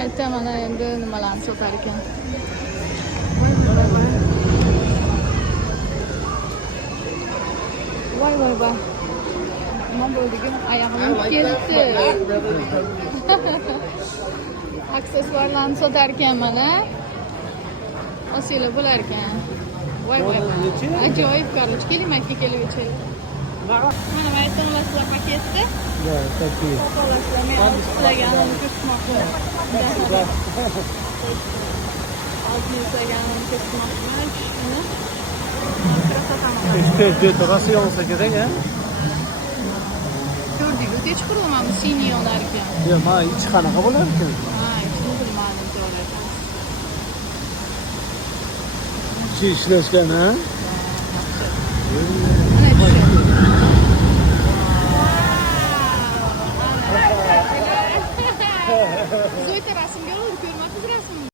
Aytdim mana endi nimalarni sotar ekan. Voy voy. Nima bo'ldi-ki? Oyog'im keldi. Aksessuarlarni sotar ekan mana. Osiylar bo'lar ekan. Voy. Ajoyib, короче. Keling, makka kelib ichaylik. Mana aytdilar sizlar paketda. Да, такие. Xohlasizlar, men sizlarga ko'rsatmoqchiman. Sizlarga ko'rsatmoqchiman. Shuni. Işte где-то Россия olsa gerek ha? Ko'rdingiz, hech qurilmami siniy yonar ekan. Yo, mana ichi qanaqa bo'lar ekan? Ha, shuni bilmadim to'g'ri. Ichi ishlashgan ha? Mana shu. Zo'yta rasmga